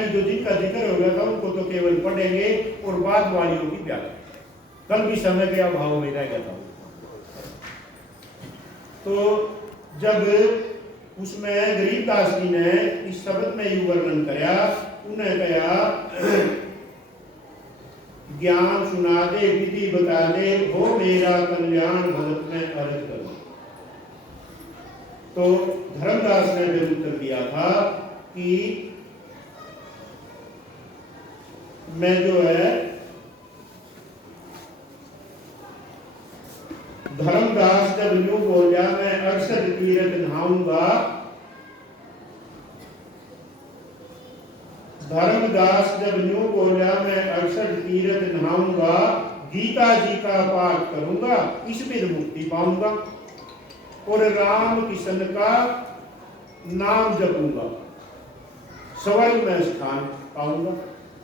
यानी जो जिनका जिक्र हो गया था उनको तो केवल पढ़ेंगे और बाद वालियों की व्याख्या, कल भी समय के अभाव में रह गया था। तो जब उसमें गरीबदास जी ने इस शब्द में यू वर्णन कराया, उन्हें कहा ज्ञान सुना दे, विधि बता दे, हो मेरा कल्याण भगत में अर्ज कर। तो धर्मदास ने भी उत्तर दिया था कि मैं जो है धर्मदास जब यूं बोला मैं 68 तीरथ नहाऊंगा, धर्मदास जब यूं बोला मैं 68 तीरथ नहाऊंगा, गीता जी का पाठ करूंगा, इस विध मुक्ति पाऊंगा और राम किशन का नाम जपूंगा, स्वर्ग में स्थान पाऊंगा।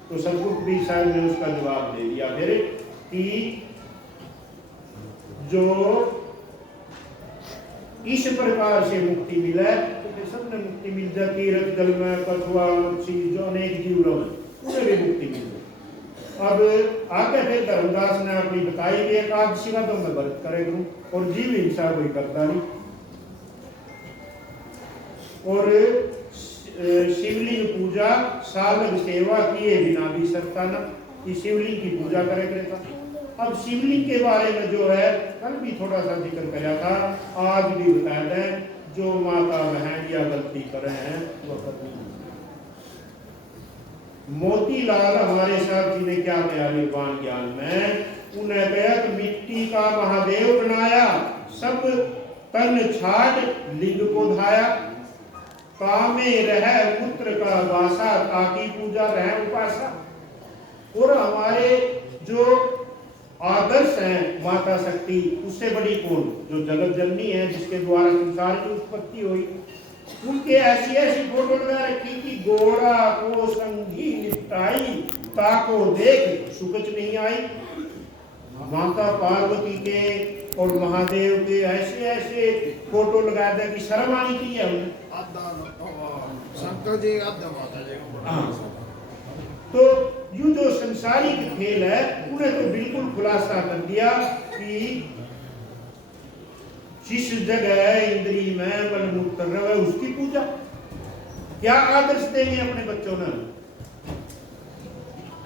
तो सतगुरु साहब ने उसका जवाब दे दिया फिर कि जो इस प्रकार से मुक्ति मिले तो सबने मुक्ति मिल जाए, तीरथ जल में कछुआ मच्छी जो अनेक जीव रहे उन्हें भी मुक्ति मिल जाए। अब आगे फिर धर्मदास ने अपनी बताई कि एकादशी का तो मैं व्रत करे करूं और जीव हिंसा कोई करता नहीं, और शिवलिंग पूजा साधक सेवा किए बिना भी सकता न, कि शिवलिंग की पूजा करे करेगा। अब शिवलिंग के बारे में जो है कल भी थोड़ा सा जिक्र किया था, आज भी बता दें, जो माता बहन या गलती करे हैं वो करनी। मोतीलाल हमारे साथ जी ने क्या किया निर्वाण ज्ञान में, उन्हें कहा कि मिट्टी का महादेव बनाया, सब तन छाट लिंग को धाया, कामे रह पुत्र का वासा, ताकि पूजा रह उपासा। और हमारे जो आदर्श हैं माता शक्ति, उससे बड़ी कौन, जो जगत जननी है जिसके द्वारा संसार की उत्पत्ति हुई, उनके ऐसी ऐसी फोटो लगा रखी कि गोरा को संगी निपटाई, ताको देख सुकच नहीं आई। माता पार्वती के और महादेव के ऐसे ऐसे फोटो लगा दे कि शर्म आनी चाहिए उन्हें। शंकर जी तो यूं जो संसारिक खेल है उन्हें तो बिल्कुल खुलासा कर दिया कि जिस जगह इंद्री में मलमूत्र रहे उसकी पूजा। क्या आदर्श देंगे अपने बच्चों ने,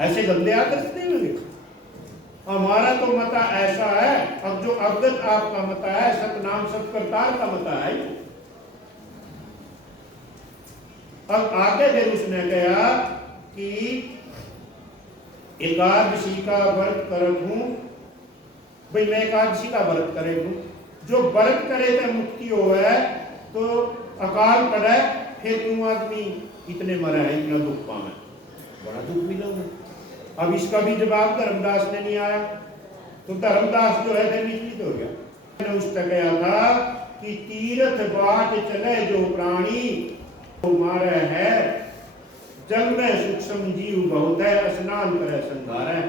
ऐसे गंदे आदर्श देंगे। हमारा तो मता ऐसा है, अब जो अवगत आपका मता है, सतनाम सतकर्तार का मता है। अब आगे फिर उसने कहा कि एकादशी का व्रत करत हूं, भाई मैं एकादशी का व्रत करे हूं, जो व्रत करे तो मुक्ति होवे, तो अकाल पड़े फिर क्यों आदमी इतने मरे है, इतना दुख पावे, बड़ा दुख मिला उन्हें। अब इसका भी जवाब धर्मदास ने नहीं आया, तो धर्मदास जो है फिर निश्चित हो गया। मैंने उस तक कहा था कि तीर्थ बाट चले जो प्राणी, तो मारे है जल में सूक्ष्म जीव बहुत है, स्नान करे संधार है।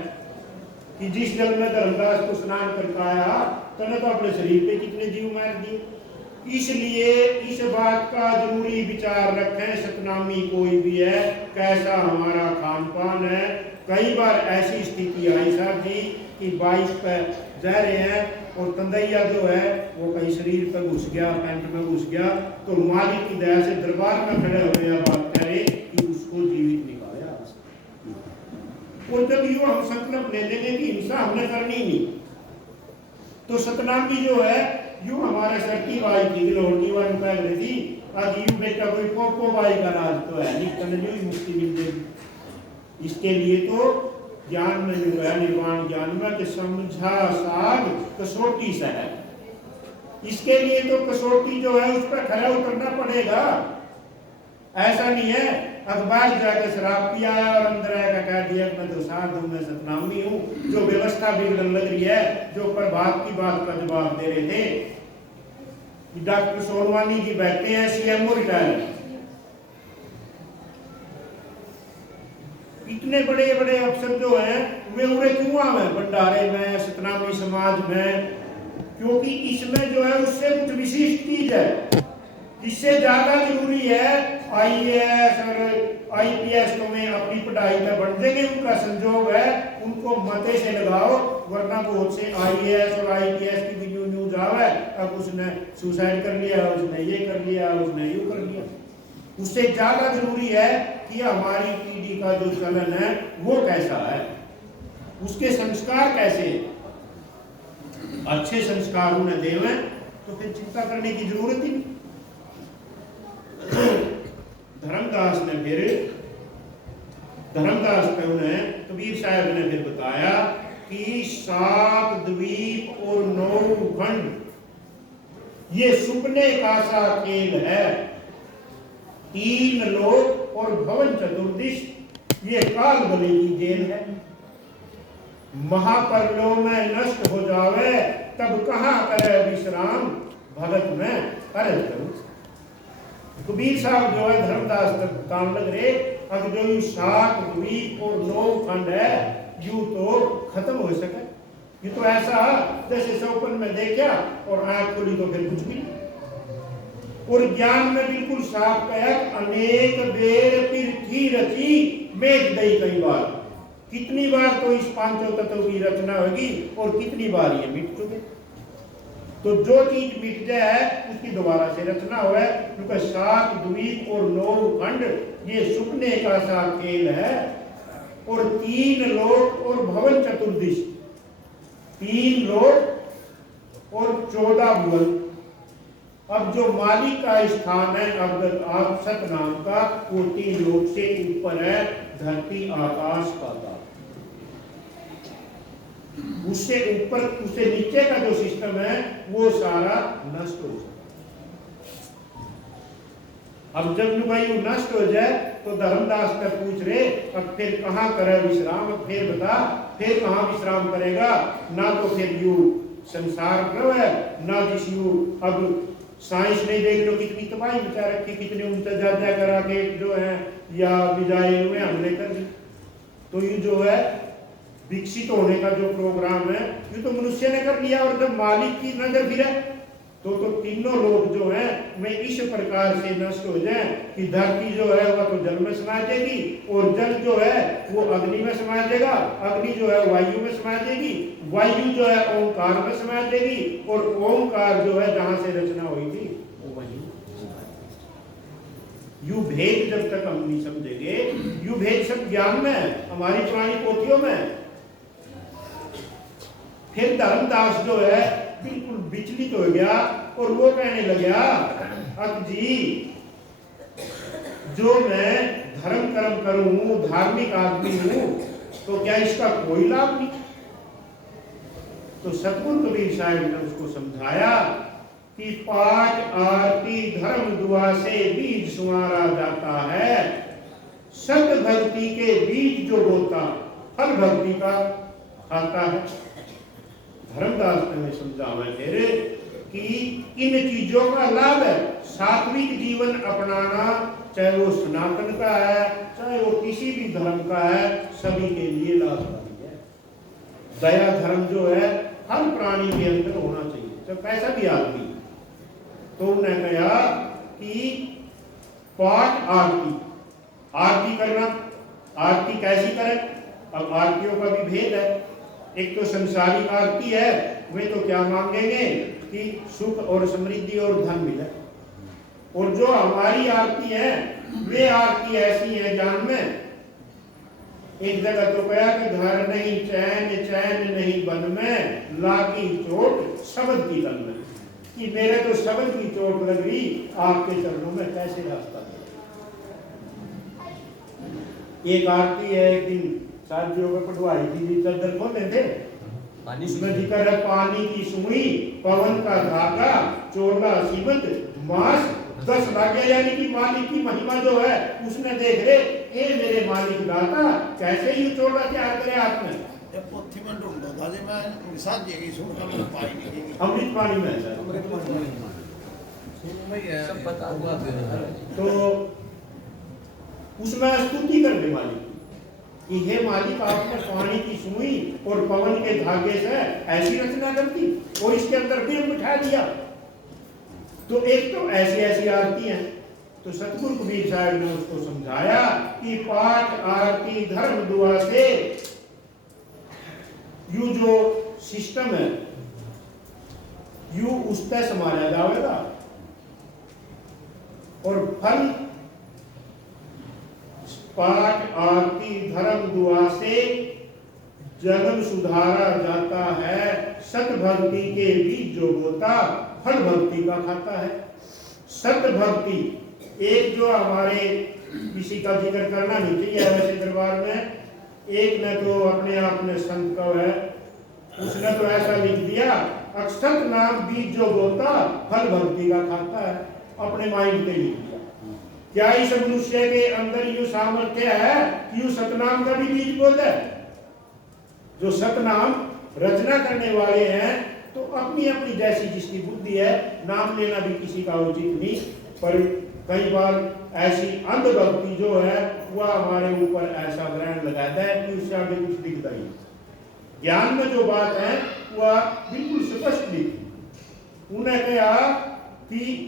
कि जिस जल में धर्मदास को स्नान करके आया तो ने तो अपने शरीर पे कितने जीव मार दिए। इसलिए इस बात का जरूरी विचार रखें, सतनामी कोई भी है, कैसा हमारा खान पान है। कई बार ऐसी स्थिति आई साहब जी कि 22 पे जा रहे हैं और तंदैया जो है वो कहीं शरीर पे घुस गया, पैंट में घुस गया, तो मालिक की दया से दरबार में खड़े हो गया, बात करे कि उसको जीवित निकाला। और जब यूं हम संकल्प ले लेंगे कि हिंसा हमने करनी नहीं, तो सतनामी जो है यूं हमारे सर की बाई की लोहड़ी वाली पहन रही थी, आज यूं बेटा कोई पोपो बाई का राज तो है नहीं, कन्हैया मुक्ति मिल जाएगी। इसके लिए तो ज्ञान में जो है निर्वाण ज्ञान में कि समझा साग कसौटी से है, इसके लिए तो कसौटी जो है उस पर खरा उतरना पड़ेगा। ऐसा नहीं है अखबार जाकर शराब पिया और अंदर आकर कह दिया मैं तो साधु मैं सतनामी हूँ, जो व्यवस्था बिगड़ने लग रही है, जो प्रभात की बात का जवाब दे रहे थे। डॉक्टर सोनवानी जी बैठे हैं, सीएमओ रिटायर, इतने बड़े बड़े अफसर जो हैं वे उड़े क्यों आवे भंडारे में, सतनामी समाज में, क्योंकि इसमें जो है उससे कुछ विशिष्ट चीज है। इससे ज्यादा जरूरी है IAS और IPS तो में अपनी पढ़ाई में बढ़ देंगे, उनका संजोग है, उनको मते से लगाओ, वरना बहुत से IAS और IPS की भी न्यूज आवे, अब उसने सुसाइड कर लिया, उसने ये कर लिया, उसने ये कर लिया। उससे ज्यादा जरूरी है कि हमारी पीढ़ी का जो चलन है वो कैसा है, उसके संस्कार कैसे हैं। अच्छे संस्कार उन्हें देवे तो फिर चिंता करने की जरूरत ही नहीं। धर्मदास ने उन्हें कबीर साहब ने फिर बताया कि 7 द्वीप और 9 खंड ये सुपने का सा खेल है, 3 लोक और भवन चतुर्दिश ये काल बलि की जेल है। महापरलो में नष्ट हो जावे तब कहाँ करे विश्राम, भगत में अर्ज करूं। कबीर साहब जो है धर्मदास तक काम लग रहे, अब जो 7 द्वीप और 9 खंड है यूं तो खत्म हो सके। ये तो ऐसा जैसे सौपन में देखा और आंख खुली तो फिर कुछ भी नहीं। और ज्ञान में बिल्कुल साफ कहा, अनेक बेर पृथ्वी रची मेघ दई कई बार। कितनी बार तो इस पांचों तत्वों की रचना होगी और कितनी बार ये मिट चुके। तो जो चीज मिट जाए उसकी दोबारा से रचना हो, क्योंकि 7 द्वीप और 9 खंड ये सुपने का सा खेल है। और 3 लोक और भवन चतुर्दिश, 3 लोक और 14 भुवन। अब जो मालिक का स्थान है अवगत आप सतनाम का, वो 3 लोक से ऊपर है, धरती आकाश पाताल। उससे ऊपर उससे नीचे का जो सिस्टम है वो सारा नष्ट हो जाए। अब जब भाई वो नष्ट हो जाए तो धर्मदास का पूछ रहे, अब फिर कहाँ करे विश्राम, अब फिर बता फिर कहाँ विश्राम करेगा। ना तो फिर यू संसार ग्रह है, ना जिस यू अब साइंस नहीं देख लो कितनी तबाही बचा रखी, कितने उनतजाजा करा के जो है या मिसाइल में हमले कर दी। तो ये जो है विकसित होने का जो प्रोग्राम है ये तो मनुष्य ने कर लिया। और जब मालिक की नजर फिरे तो तीनों लोग जो है वे इस प्रकार से नष्ट हो जाए कि धरती जो है वह तो जल में समा जाएगी, और जल जो है वो अग्नि में समा जाएगा, अग्नि जो है वायु में समा जाएगी, वायु जो है ओंकार में समा जाएगी, और ओंकार जो है जहां से रचना हुई थी वो वही। यू भेद जब तक हम नहीं समझेंगे, यू भेद सब ज्ञान में है, हमारी पुरानी पोथियों में। फिर धर्मदास जो है बिल्कुल विचलित हो गया और वो कहने लगा, अब जी जो मैं धर्म कर्म करूं, धार्मिक आदमी हूं, तो क्या इसका कोई लाभ नहीं। तो सतगुरु कबीर साहब ने उसको समझाया कि 5 आरती धर्म दुआ से बीज संवारा जाता है, सत भक्ति के बीज जो बोता फल भक्ति का खाता है। धर्मदास ने समझावा फिर कि इन चीजों का लाभ है, सात्विक जीवन अपनाना, चाहे वो सनातन का है चाहे वो किसी भी धर्म का है, सभी के लिए लाभकारी है। दया धर्म जो है हर प्राणी के अंदर होना चाहिए, चाहे कैसा भी आदमी। तो उन्होंने कहा कि 5 आरती, आरती करना, आरती कैसी करें। अब आरतियों का भी भेद है। एक तो संसारिक आरती है, वे तो क्या मांगेंगे कि सुख और समृद्धि और धन मिले। और जो हमारी आरती है वे आरती ऐसी है जान में, एक जगह तो कहा कि घर नहीं चैन, चैन नहीं बन में, लागी चोट शब्द की तन में। कि मेरे तो शब्द की चोट लग रही, आपके चरणों में कैसे रास्ता मिले। एक आरती है, एक दिन साथियों में पढ़वाई थी, चद्दर खोले थे, उसमें जिक्र है पानी की सुई, पवन का धागा, चोला सीमत, मास 10 लागे। यानी कि मालिक की महिमा जो है उसने देख रहे, ये मेरे मालिक दाता कैसे ही चोला तैयार करे हाथ में। अमृत पानी में तो उसमें स्तुति करने वाली कि हे मालिक आपने पानी की सुई और पवन के धागे से ऐसी रचना कर दी और इसके अंदर भी बिठा दिया। तो एक तो ऐसी ऐसी आरती है तो सतगुरु कबीर साहब ने उसको समझाया कि पाठ आरती धर्म दुआ से यू जो सिस्टम है यू उस तय संभाला जाएगा और फल पाठ आरती धर्म दुआ से जन्म सुधारा जाता है। सत भक्ति के बीज जो बोता फल भक्ति का खाता है। सत भक्ति एक जो हमारे किसी का जिक्र करना नहीं चाहिए वैसे दरबार में, एक ने तो अपने आप में संत कव है, उसने तो ऐसा लिख दिया अक्षत नाम बीज जो बोता फल भक्ति का खाता है। अपने माइंड पे लिख दिया। क्या इस मनुष्य के अंदर यू सामर्थ्य है कि यू सतनाम का भी बीज बोता है? जो सतनाम रचना करने वाले हैं तो अपनी अपनी जैसी जिसकी बुद्धि है, नाम लेना भी किसी का उचित नहीं, पर कई बार ऐसी अंधभक्ति जो है वह हमारे ऊपर ऐसा ग्रहण लगाता है कि उससे आगे कुछ दिखता ही। ज्ञान में जो बात है वह बिल्कुल स्पष्ट लिखी। उन्हें कहा कि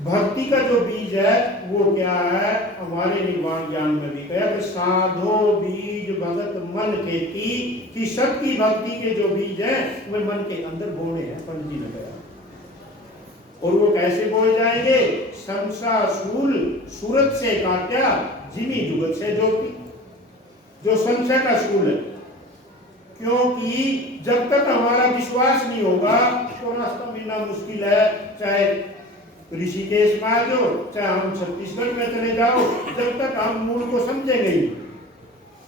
भक्ति का जो बीज है वो क्या है, हमारे निर्वाण ज्ञान में भी कहा कि साधो बीज भगत मन खेती, कि शक्ति भक्ति के जो बीज है वे मन के अंदर बोने हैं। पंडित जी ने कहा और वो कैसे बोए जाएंगे? संसा सूल सूरत से काट्या जिमी जुगत से ज्योति। जो संशय का सूल है, क्योंकि जब तक हमारा विश्वास नहीं होगा तो रास्ता मिलना मुश्किल है। चाहे ऋषिकेश में आ जाओ, चाहे हम छत्तीसगढ़ में चले जाओ, जब तक हम मूल को समझेंगे ही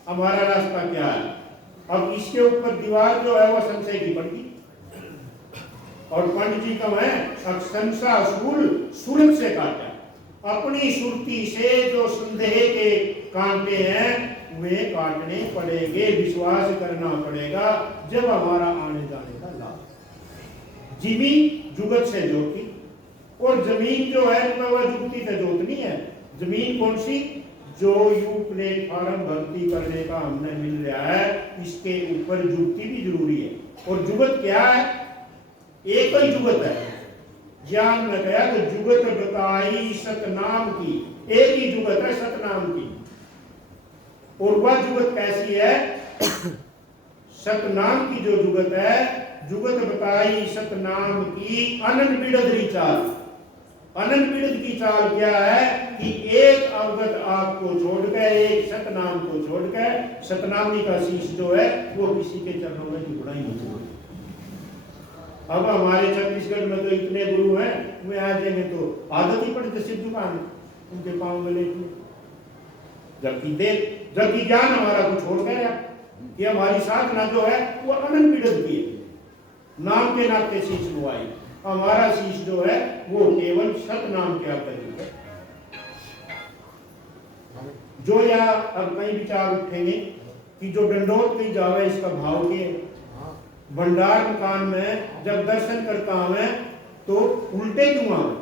हमारा रास्ता क्या है। अब इसके ऊपर दीवार जो है वह संशय की पड़ती और पंडित जी कम है संसा सूल सूरत से काटा। अपनी सुरती से जो संदेह के कांटे हैं वे काटने पड़ेंगे, विश्वास करना पड़ेगा जब हमारा आने जाने का लाभ। जिमी जुगत से ज्योति, और जमीन जो है वह जुगती से जोतनी है। जमीन कौन सी? जो यू प्लेटफार्म भर्ती करने का हमने मिल रहा है, इसके ऊपर जुगती भी जरूरी है। और जुगत क्या है? एक ही जुगत है। ज्ञान में कहा कि जुगत बताई सतनाम की, एक ही जुगत है सतनाम की। और वह जुगत कैसी है? सतनाम की जो जुगत है, जुगत बताई सतनाम की अनंत बिड़दरी चाल। अनंत बिड़द की चाल क्या है कि एक अवगत आपको छोड़कर, एक सतनाम को छोड़कर, सतनामी का शीश जो है वो किसी के चरणों में झुकना ही नहीं चाहिए। अब हमारे छत्तीसगढ़ में तो इतने गुरु हैं, वे आ जाएंगे तो आदत ही पड़ती सिर्फ दुकान उनके पाँव में लेके, जबकि ज्ञान हमारा कुछ छोड़ गया कि हमारी साधना जो है वो अनंत बिड़द की है। नाम के नाते शीश नुआई, हमारा शीश जो है वो केवल सतनाम के आधारित है। जो या अब कई विचार उठेंगे कि जो दंडोत कही जावे इसका भाव के भंडार मकान में जब दर्शन करता हूं तो उल्टे क्यों आवे?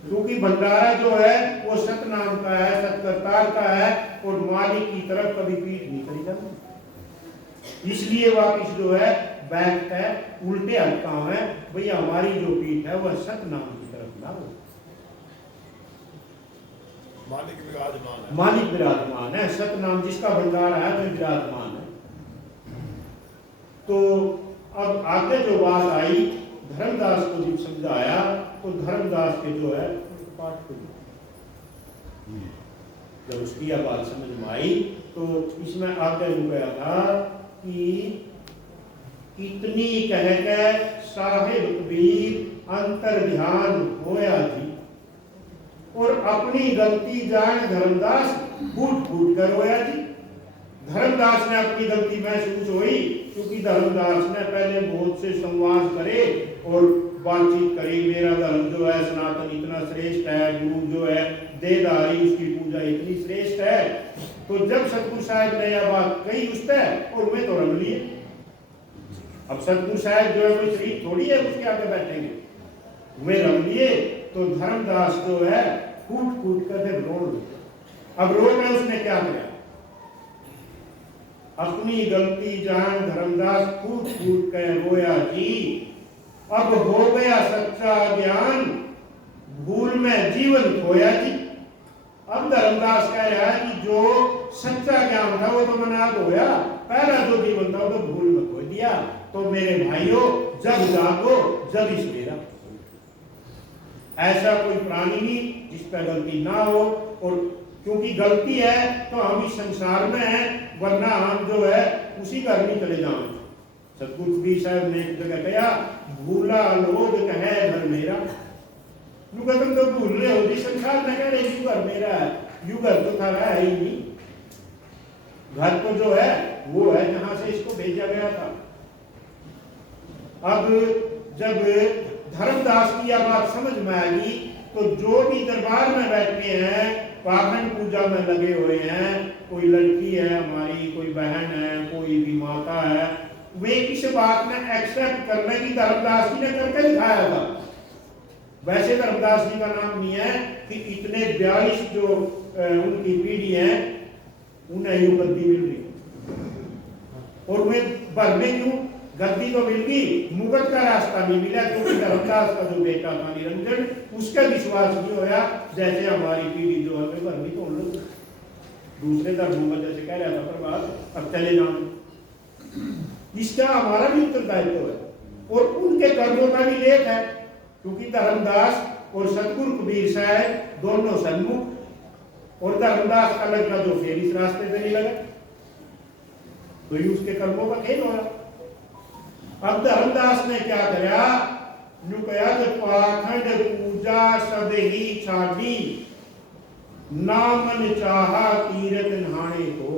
क्योंकि भंडारा जो है वो सतनाम का है, सतकर्तार का है और मालिक की तरफ कभी पीठ नहीं करी जाती। इसलिए वापिस जो है बैठता है उल्टे हटका है, भैया हमारी जो पीठ है वह सतनाम की तरफ ना हो। मालिक विराजमान है, सतनाम जिसका भंडारा है वह विराजमान है। तो अब आगे जो बात आई धर्मदास को जब समझाया तो धर्मदास के जो है पाठ को जब उसकी यह बात समझ में आई तो इसमें आगे गया था कि इतनी कहकर साहिब कबीर अंतर ध्यान होया जी, और अपनी गलती जान धर्मदास फूट फूट कर रोया जी। धर्मदास ने अपनी गलती महसूस हुई क्योंकि धर्मदास ने पहले बहुत से संवाद करे और बातचीत करी। मेरा धर्म जो है सनातन इतना श्रेष्ठ है, गुरु जो है देहधारी उसकी पूजा इतनी श्रेष्ठ है। तो जब सतगुरु साहब ने यह बात कही उस पर और वे तो रंग लिए। अब सतगुरु साहब जो है कोई शरीर थोड़ी है उसके आगे बैठेंगे, वे रंग लिए। तो धर्मदास जो है फूट फूट कर रो। अब रो में उसने क्या किया? अपनी गलती जान धर्मदास फूट फूट कर रोया जी। अब हो गया सच्चा ज्ञान भूल में जीवन खोया जी। अब धर्मदास कह रहा है कि जो सच्चा ज्ञान था वो तो मैंने आग होया, पहला जो जीवन था वो तो भूल में खो दिया। तो मेरे भाइयों, जब जागो जब ही सवेरा। ऐसा कोई प्राणी नहीं जिस पर गलती ना हो, और क्योंकि गलती है तो हम इस संसार में हैं, वरना हम जो है उसी घर में चले जाएंगे। सतगुरु कबीर साहब ने एक जगह कहा, भूला लोग कहे घर मेरा। तुम तो भूल रहे हो जिस संसार में कह रहे यू घर मेरा है, यू घर तो थारा है ही नहीं। घर तो जो है वो है जहां से इसको भेजा गया था। अब जब धर्मदास की यह बात समझ में आएगी तो जो भी दरबार में बैठे हैं, पाखंड पूजा में लगे हुए हैं, कोई लड़की है हमारी, कोई बहन है, कोई भी माता है, वे इस बात में एक्सेप्ट कर रहे कि धर्मदास जी ने करके दिखाया था। वैसे धर्मदास जी का नाम नहीं है कि इतने 42 जो उनकी पीढ़ी है उन्हें यू गद्दी मिल गई, और उन्हें भरने क्यों? गद्दी तो मिल गई, मुगट का रास्ता नहीं मिला, क्योंकि धर्मदास का जो बेटा था निरंजन, उसका विश्वास नहीं होया। जैसे हमारी पीढ़ी जो है भरनी तो उन लोग दूसरे धर्मों में जैसे कह रहा था प्रभात, अब चले जाओ। इसका हमारा भी उत्तरदायित्व है, और उनके कर्मों का भी लेख है, क्योंकि धर्मदास और सतगुरु कबीर साहब दोनों सन्मुख, और धर्मदास का लड़का जो फिर इस रास्ते पे नहीं लगा, तो ये उसके कर्मों का खेल होगा। अब धर्मदास ने क्या करा, नु कहा कि पाखंड पूजा सब ही छाड़ी, नामन चाहा तीरथ नहाने को।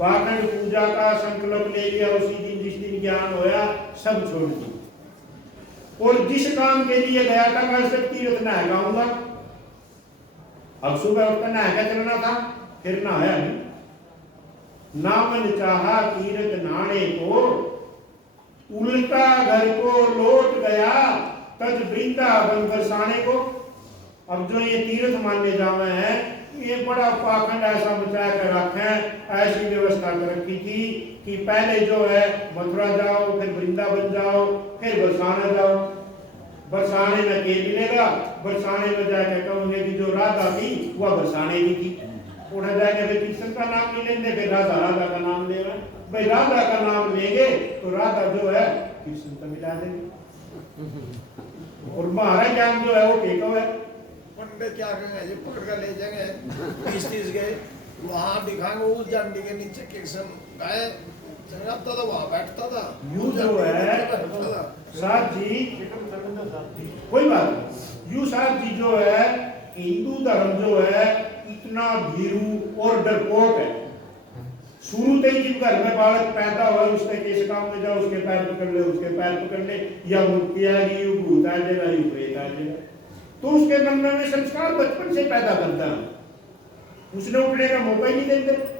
पाखंड पूजा का संकल्प ले लिया उसी दिन जिस दिन ज्ञान होया, सब छोड़ दी, और जिस काम के लिए गया था कल से तीर्थ नहा गाऊंगा। अब सुबह उठकर नहा के चलना था, फिर नहाया नहीं। नामन चाहा तीर्थ नहाने को, उल्टा घर को लौट गया तज वृंदावन बरसाने को। अब जो ये तीर्थ मानने जावे हैं, ये बड़ा पाखंड ऐसा मचा कर रखे, ऐसी व्यवस्था कर रखी थी कि पहले जो है मथुरा जाओ, फिर वृंदावन जाओ, फिर बरसाना जाओ। बरसाने में के मिलेगा, बरसाने में जाकर कहोगे कि जो राधा थी वह बरसाने की थी, उन्हें जाके फिर कृष्ण का नाम नहीं लेंगे, फिर राधा राधा का नाम ले रहे। भाई राधा का नाम लेंगे तो राधा जो है कृष्ण को मिला देंगे, और महाराज ज्ञान जो है वो टेको है। पंडित क्या करेंगे जी, पकड़ कर ले जाएंगे 20-30 गए, वहाँ दिखाएंगे उस झंडी के नीचे कृष्ण गाय चढ़ाता था, वहाँ बैठता था। यू जो है साथ जी, कोई बात नहीं, यू साथ जी जो है हिंदू धर्म जो है इतना भीरू और डरपोक है। शुरू से ही जब घर में बालक पैदा हुआ, उसके केस काम में जाओ, उसके पैर पकड़ ले, उसके पैर पकड़ ले, या मूर्ति आएगी, यू भूत आ जाएगा, यू प्रेत आ जाएगा, तो उसके मन में संस्कार बचपन से पैदा करता है। उसने उठने का मौका ही नहीं देते।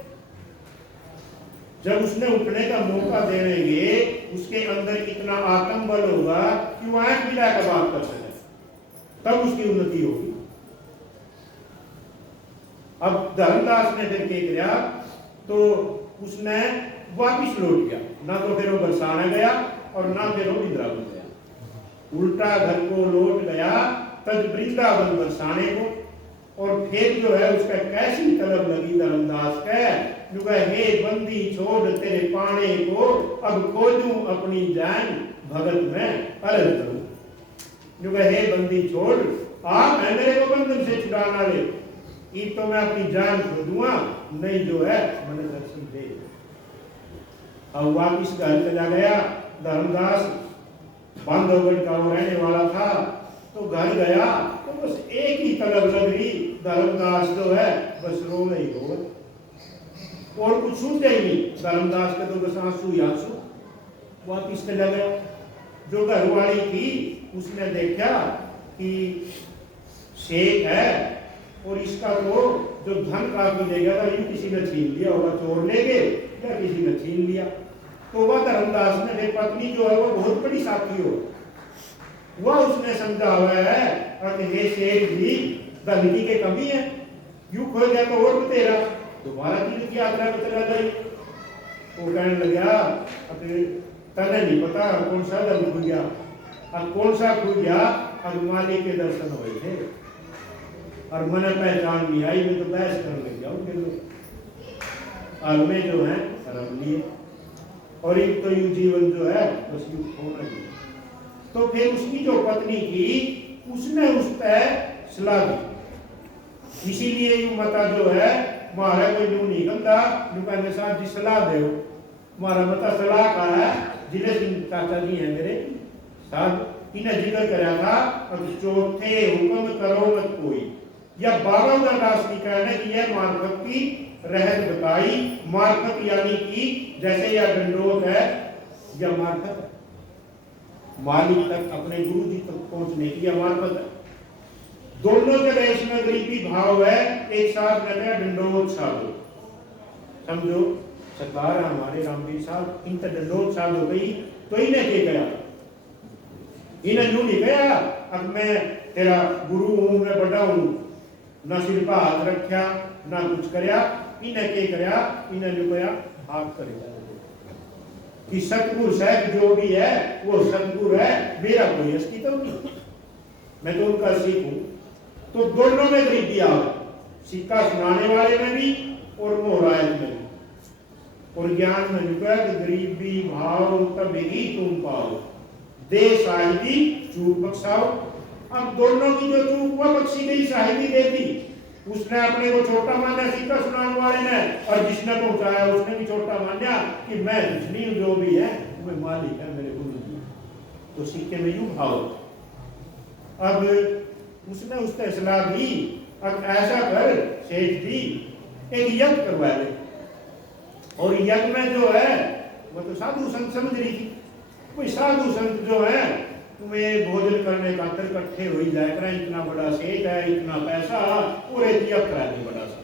जब उसने उठने का मौका देंगे, उसके अंदर इतना आत्म बल होगा कि वो आंख मिला कर बात कर सके, तब उसकी उन्नति होगी। अब धर्मदास ने फिर क्या किया, तो उसने वापिस लौट गया, ना तो फिर वो बरसाना गया और ना फिर वो वृंदावन गया, उल्टा घर को लौट गया तज वृंदावन बरसाने को। और फिर जो है उसका कैसी तलब लगी धर्मदास के, हे बंदी छोड़ तेरे पाने को, अब खोजूं अपनी जान भगत में अर्ज करूं। हे बंदी छोड़, आप है मेरे को बंधन से छुड़ाना ले, एक तो मैं अपनी जान खोजूंगा, नहीं जो है मैंने दर्शन दे। अब वापिस घर चला गया धर्मदास, बांधवगढ़ का वो रहने वाला था, तो घर गया तो बस एक ही तलब लग रही, धर्मदास जो है बस रो ही रो, और कुछ सुनते ही नहीं। धर्मदास के तो बस आंसू ही आंसू। वापिस चला गया। जो घरवाली थी उसने देखा कि शेख है और इसका तो जो धन काफी ले गया था ये किसी ने छीन लिया होगा, चोर ले गए या किसी ने छीन लिया। तो वह धर्मदास ने फिर पत्नी जो है वो बहुत बड़ी साथी हो, वह उसने समझा हुआ है कि हे शेख जी धन की के कमी है, यूं खो गया तो और तेरा दोबारा तीर्थ यात्रा पे चला जाए। वो कहने लगा तने नहीं पता कौन सा धन खो गया, और कौन सा खो गया अगमाली के दर्शन हुए थे और मन पहचान नहीं आई, मैं तो बहस करने लग जाऊँ के लोग और मैं जो है शर्म लिए और एक तो यू जीवन जो है बस यू होना ही। तो फिर उसकी जो पत्नी की उसने उस पर सलाह दी, इसीलिए यू मता जो है मारा कोई यूं नहीं गंदा यू कहने साहब जी सलाह दो, मारा मता सलाह का है जिले सिंह चाचा जी हैं मेरे साहब, इन्हें जिक्र कराया था अब चौथे हुक्म करो मत कोई, या 12 दास की कहना कि यह मार्फत की रहत बताई, मार्फत यानी कि जैसे यह दंडोत है या मार्फत है, मालिक तक अपने गुरु जी तक पहुंचने की यह मार्फत है। दोनों जगह इसमें गरीबी भाव है, एक साथ कहते हैं दंडोत साधो, समझो सरकार हमारे रामवीर साहब इन तक दंडोत साधो गई तो इन्हें क्या गया, इन्हें यूं नहीं गया अब मैं तेरा गुरु हूं मैं बड़ा हूं, ना सिर पर हाथ रखा ना कुछ करया, इन्हें क्या करया, इन्हें जो गया आप करेगा कि सतगुरु साहब जो भी है वो सतगुरु है, मेरा कोई अस्तित्व तो नहीं, मैं तो उनका सिख हूं। तो दोनों में गरीबी आ सिक्का सुनाने वाले में भी और मोहरायत में भी, और ज्ञान में निकला कि गरीबी भाव तब ही तुम पाओ, दे साहिबी चूक बख्शाओ। अब दोनों की जो चूक हुआ बख्शी गई, साहिबी दे दी, उसने अपने को छोटा माना सिक्का सुनाने वाले ने, और जिसने पहुंचाया उसने भी छोटा माना कि मैं कुछ नहीं, जो भी है वो मालिक है मेरे गुरु जी। तो सिक्के में यूं भाव। अब उसने उसने सलाह दी, अब ऐसा कर सेठ जी एक यज्ञ करवा ले, और यज्ञ में जो है वो तो साधु संत समझ रही थी, कोई साधु संत जो है तुम्हें भोजन करने का अंतर इकट्ठे हो ही जाए करा, इतना बड़ा सेठ है इतना पैसा और एक यज्ञ करा दे बड़ा सा,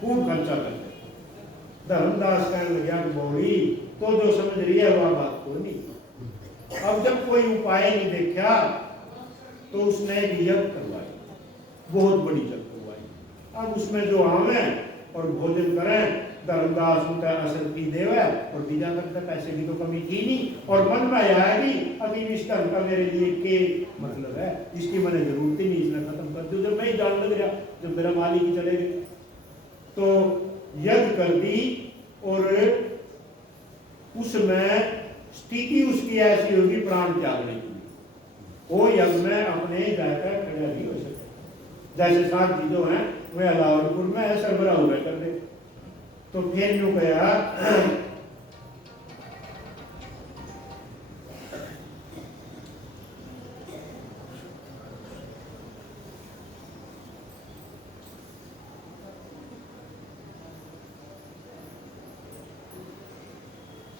खूब खर्चा कर दे। धर्मदास कहने लगा बोली तो जो समझ रही है वह बात को नहीं। अब जब कोई उपाय नहीं देखा तो उसने एक यज्ञ करवाई, बहुत बड़ी यज्ञ करवाई। अब उसमें जो आवे और भोजन करें, धर्मदास उनका असर की देवे और दीजा करता, पैसे की तो कमी थी नहीं, और मन में आया है कि अभी इस धर्म का मेरे लिए के मतलब है, इसकी मैंने जरूरत ही नहीं, इसने खत्म कर दी। जब मैं ही जान लग रहा, जब मेरा मालिक ही चले गए तो यज्ञ कर दी, और उसमें स्थिति उसकी ऐसी होगी प्राण त्यागने की, वो यज्ञ में अपने जाकर खड़ा नहीं हो सकता। जैसे साथ जी जो है वे अलावरपुर में है, सरबराह हुए कर दे। तो फिर यूं गया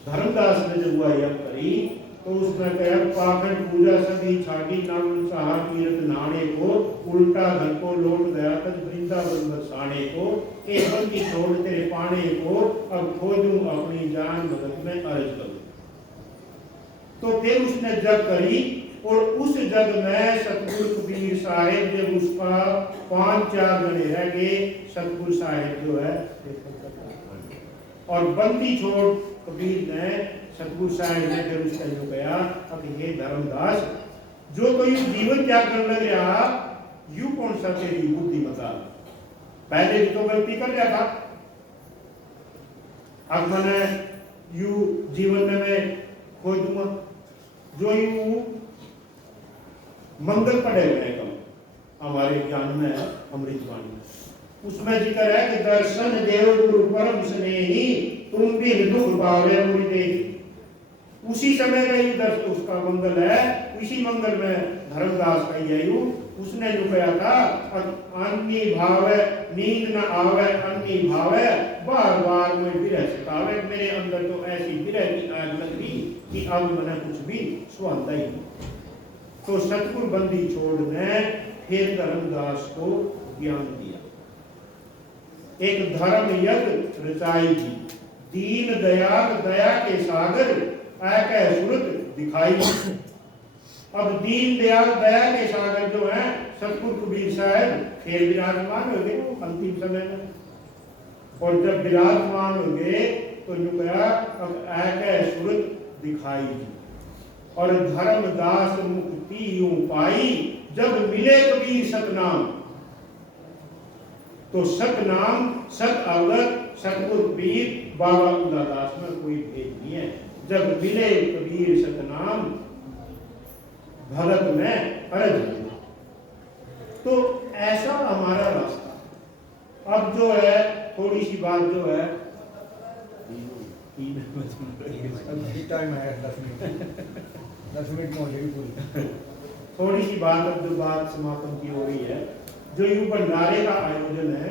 धर्मदास ने जब हुआ यज्ञ करी तो उसमें कहा पाखंड पूजा सभी छाटी नाम सहा तीरथ नाणे को, उल्टा घर को लौट गया तब वृंदावन बरसाने को, एक बंदी छोड़ तेरे पाने को, अब खोजूं अपनी जान भगत में अर्ज करूं। तो फिर उसने जग करी, और उस जग में सतगुरु कबीर साहिब जब उसका 5-4 जने रह गए, सतगुरु साहिब जो है और बंदी छोड़ कबीर ने सतगुरु साहिब ने फिर उसका जो कहा अब ये धर्मदास जो तो यू जीवन त्याग करने लग रहा, यू कौन सा तेरी बुद्धिमता, पहले भी तो गलती कर रहा था, अब मैंने यू जीवन में मैं खोज दूंगा। जो यू मंगल पढ़े हुए कम हमारे ज्ञान में है अमृतवाणी, उसमें जिक्र है कि दर्शन देव गुरु परम स्नेही तुम भी दुख पावे मुझे देही। उसी समय का ही दर्शन उसका मंगल है, इसी मंगल में धर्मदास का यही उसने जो कहा था अन्नी भावे नींद न आवे, अन्नी भावे बार बार मैं विरह सतावे, मेरे अंदर तो ऐसी विरह की आग लग रही कि अब मैंने कुछ भी सुहाता ही नहीं। तो सतगुरु बंदी छोड़ ने फिर धर्मदास को ज्ञान दिया, एक धर्म यज्ञ रचाई थी, दीन दयाल दया के सागर ऐके सूरत दिखाई। अब दीन दयाल दया के सागर जो है सतगुरु कबीर साहब फिर विराजमान हो गए अंतिम समय में, और जब विराजमान हो गए तो जो कहा अब ऐके सूरत दिखाई, और धर्मदास मुक्ति यूं पाई जब मिले कबीर सतनाम, तो सतनाम सत अवगत सतगुर पीर बाबा उदादास में कोई भेद नहीं है। जब मिले कबीर सतनाम भगत में अरज, तो ऐसा हमारा रास्ता। अब जो है थोड़ी सी बात जो है, टाइम है 10 मिनट में हो जाएगी पूरी। थोड़ी सी बात, अब जो बात समापन की हो रही है, जो यूं भंडारे का आयोजन है